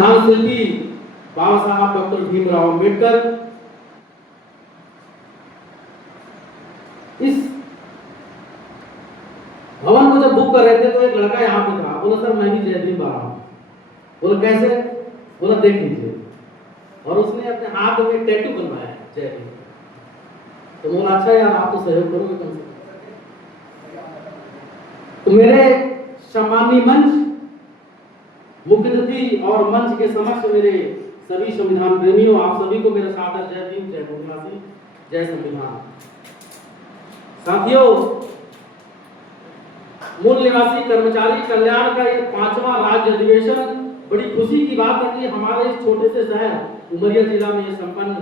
संविधान शिल्पी बाबा साहब डॉक्टर भीमराव अंबेडकर। इस भवन को जब बुक कर रहे थे तो एक लड़का यहाँ पे था, बोला सर मैं भी जय भीम रहा हूँ। बोला कैसे? बोला देख लीजिए। और उसने अपने हाथ में टैटू बनवाया है जय भीम। तो बोला अच्छा यार आप तो सहयोग करोगे कम से कम। तो मेरे सम्माननीय मंच, मुख्य अतिथि और मंच के समक्ष मेरे सभी संविधान प्रेमियों, आप सभी को मेरा सादर जय भीम, जय भूमिवासी, जय संविधान। साथियों, मूल निवासी कर्मचारी कल्याण का ये 5वां राज्य अधिवेशन बड़ी खुशी की बात है कि हमारे इस छोटे से शहर उमरिया जिला में ये संपन्न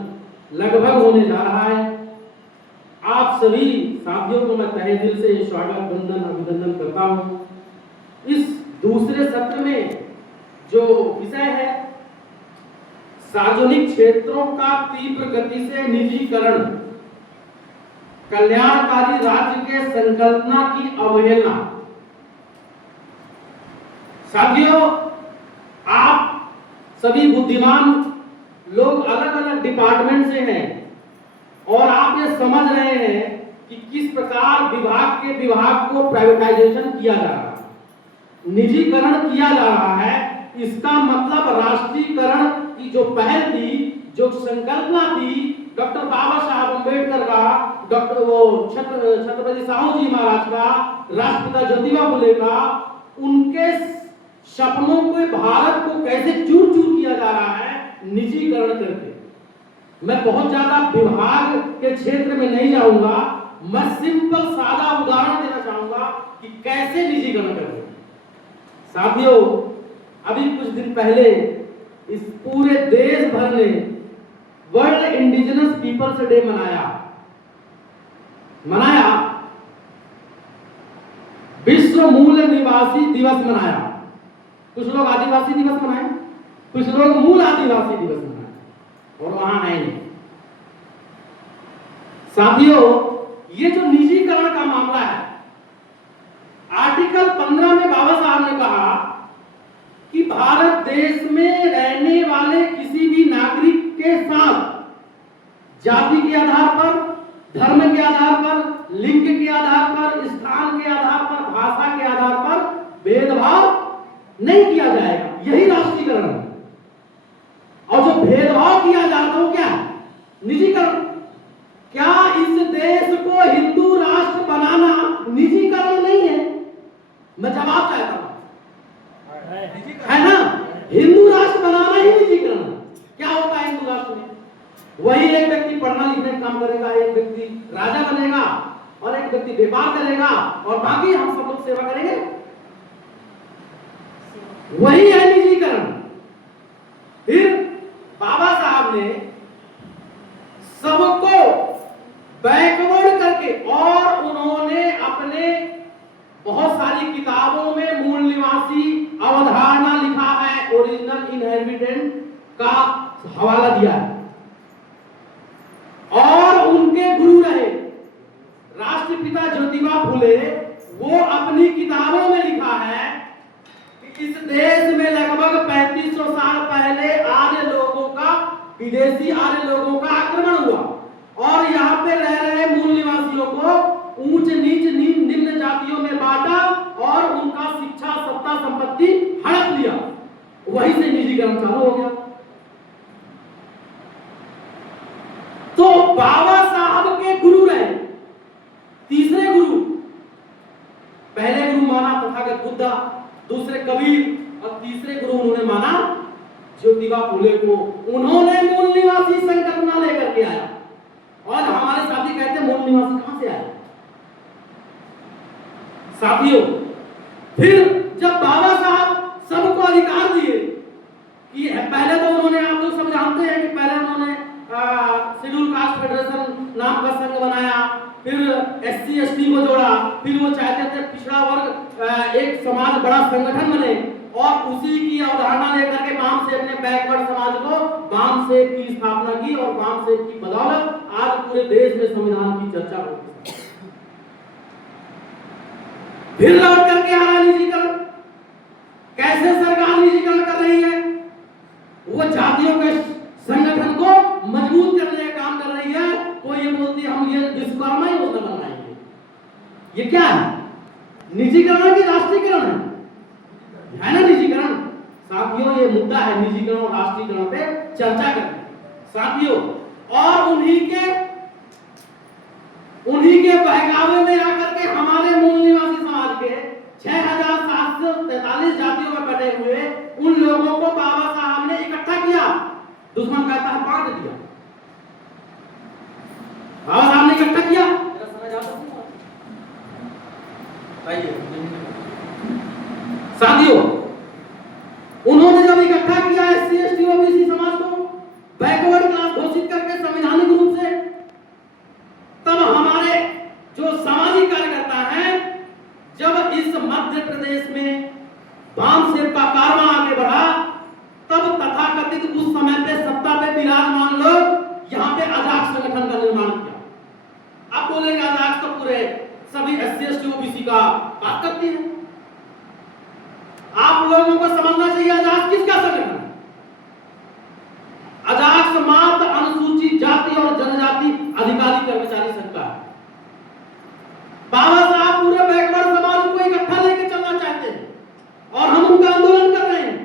लगभग होने जा रहा है। आप सभी साथियों को मैं तहे दिल से स्वागत वंदन अभिनंदन करता हूं। इस दूसरे सत्र में जो विषय है सार्वजनिक क्षेत्रों का तीव्र गति से निजीकरण, कल्याणकारी राज्य के संकल्पना की अवहेलना। साथियों, आप सभी बुद्धिमान लोग अलग अलग डिपार्टमेंट से हैं और आप ये समझ रहे हैं कि किस प्रकार विभाग को प्राइवेटाइजेशन किया जा रहा है, निजीकरण किया जा रहा है। इसका मतलब राष्ट्रीयकरण की जो पहल थी, जो संकल्पना थी डॉक्टर बाबा साहब अम्बेडकर का, डॉक्टर छत्रपति साहू जी महाराज का, राष्ट्रपिता ज्योतिबा फुले का, उनके सपनों को भारत को कैसे चूर चूर किया जा रहा है निजीकरण करके। मैं बहुत ज्यादा विभाग के क्षेत्र में नहीं जाऊंगा, मैं सिंपल सादा उदाहरण देना चाहूंगा कि कैसे निजीकरण करें। साथियों, अभी कुछ दिन पहले इस पूरे देश भर ने वर्ल्ड इंडिजिनस पीपल्स डे मनाया, विश्व मूल निवासी दिवस मनाया। कुछ लोग आदिवासी दिवस मनाए, कुछ लोग मूल आदिवासी दिवस मनाए और वहां है नहीं। साथियों, ये जो निजीकरण का मामला है, आर्टिकल 15 में बाबा साहब ने कहा कि भारत देश में रहने वाले किसी भी नागरिक के साथ जाति के आधार पर, धर्म के आधार पर, लिंग के आधार पर, स्थान के आधार पर, भाषा के आधार पर भेदभाव नहीं किया जाएगा। यही राष्ट्रीयकरण है। और जो भेदभाव किया जाता है वो क्या है? निजीकरण। क्या इस देश को हिंदू राष्ट्र बनाना निजीकरण नहीं है? मैं जवाब चाहता हूं, है ना? हिंदू राष्ट्र बनाना ही निजीकरण है। क्या होता है हिंदू राष्ट्र में? वही एक व्यक्ति पढ़ना लिखने का काम करेगा, एक व्यक्ति राजा बनेगा और एक व्यक्ति व्यापार करेगा और बाकी हम सब लोग सेवा करेंगे। वही है निजीकरण। फिर बाबा साहब ने सबको बैकवर्ड करके, और उन्होंने अपने बहुत सारी किताबों में मूल निवासी अवधारणा लिखा है, ओरिजिनल इनहेरिटेंट का हवाला दिया है। और उनके गुरु रहे राष्ट्रपिता ज्योतिबा फुले, वो अपनी किताबों में लिखा है कि इस देश में लगभग 3500 साल पहले आर्य लोगों का, विदेशी आर्य लोगों का आक्रमण हुआ और यहाँ पे रह रहे मूल निवासियों को ऊंच नीच निम्न जातियों में बांटा और उनका शिक्षा, सत्ता, संपत्ति हड़प लिया। वहीं से निजीकरण चालू हो गया। तो बाबा साहब के गुरु रहे, तीसरे गुरु, पहले गुरु माना तथागत बुद्ध, दूसरे कबीर और तीसरे गुरु उन्होंने माना ज्योतिबा फुले को। उन्होंने मूल निवासी संकल्पना लेकर के आया। और हमारे साथी कहते हैं मूल निवासी कहां से आया? साथियों, फिर जब बाबा साहब सबको अधिकार दिए कि पहले तो उन्होंने, आप लोग सब जानते हैं कि पहले उन्होंने शेड्यूल कास्ट फेडरेशन नाम का संघ बनाया, फिर एससी एसटी को जोड़ा, फिर वो चाहते थे पिछड़ा वर्ग एक समाज बड़ा संगठन बने और उसी की अवधारणा लेकर के वाम से अपने बैकवर्ड समाज को वाम से की स्थापना की और वाम से की बदौलत आज पूरे देश में संविधान की चर्चा होती है। फिर लौट करके आ रहा निजीकरण। कैसे सरकार निजीकरण कर रही है? ये क्या है? निजीकरण है कि राष्ट्रीयकरण है ना? निजीकरण। साथियों, ये मुद्दा है निजीकरण और राष्ट्रीयकरण पे चर्चा करें साथियों। और उन्हीं के बहकावे में आकर के हमारे मूल निवासी समाज के 6,743 जातियों में बटे हुए उन लोगों को बाबा साहब ने इकट्ठा किया। दुश्मन कहता है बांट दिया। बाबा साहब ने इकट्ठा किया। साथियों, उन्होंने जब इकट्ठा किया एससी एसटी ओबीसी समाज को बैकवर्ड क्लास घोषित करके संवैधानिक रूप से, तब हमारे जो सामाजिक कार्यकर्ता हैं, जब इस मध्य प्रदेश में वामसेव का कारवां आगे बढ़ा, तब तथाकथित उस समय पे सत्ता पे विराजमान लोग यहाँ पे अजाक्स संगठन का निर्माण किया। आप बोलेंगे अजाक्स तो पूरे सभी एससी एसटी ओबीसी का बात करती है। आप लोगों को समझना चाहिए अजाक्स किसका संगठन है? अजाक्स मात्र अनुसूचित जाति और जनजाति अधिकारी कर्मचारी संघ का है। बाबा साहब पूरे बैकवर्ड समाज को इकट्ठा लेके चलना चाहते हैं और हम उनका आंदोलन कर रहे हैं।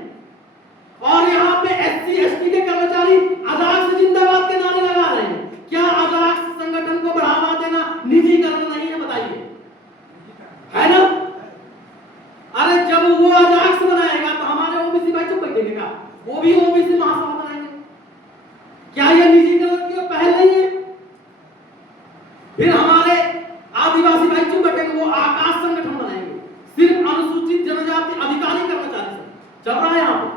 और यहाँ पे एससी एसटी के कर्मचारी अजाक्स जिंदाबाद के नारे लगा रहे हैं। क्या अजाक्स संगठन को बढ़ावा देना निजीकरण नहीं है? बताइए, है ना? अरे जब वो अजाक्स बनाएगा तो हमारे ओबीसी भाई चुप बैठेंगे क्या? वो भी ओबीसी महासभा बनाएंगे। क्या ये निजीकरण की पहल नहीं है? फिर हमारे आदिवासी भाई चुप बैठेंगे, वो आकाश संगठन बनाएंगे, सिर्फ अनुसूचित जनजाति अधिकारी कर्मचारी चल रहा है यहाँ पे।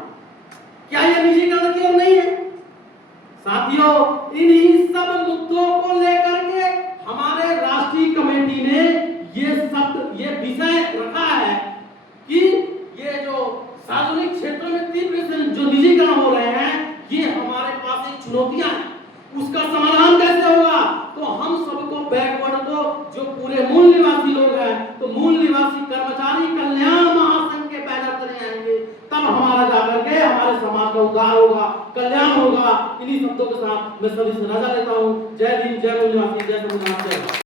क्या ये निजीकरण की ओर नहीं है? साथियों, इन्हीं सब मुद्दों को लेकर के हमारे राष्ट्रीय कमेटी ने ये विषय रखा है कि ये जो सार्वजनिक क्षेत्रों में तीव्र से जो निजीकरण हो रहे हैं, ये हमारे पास एक चुनौतियां हैं। उसका समाधान कैसे होगा? तो हम सबको बैकवर्ड को, जो पूरे मूल निवासी लोग हैं, तो मूल निवासी कर्मचारी कल्याण महासंघ के बैनर तले आएंगे, तब हमारा जाकर के हमारे समाज का उद्धार होगा, कल्याण होगा। इन्हीं शब्दों के साथ मैं सभी से रजा लेता हूँ। जय भीम, जय मूल निवासी, जय संविधान।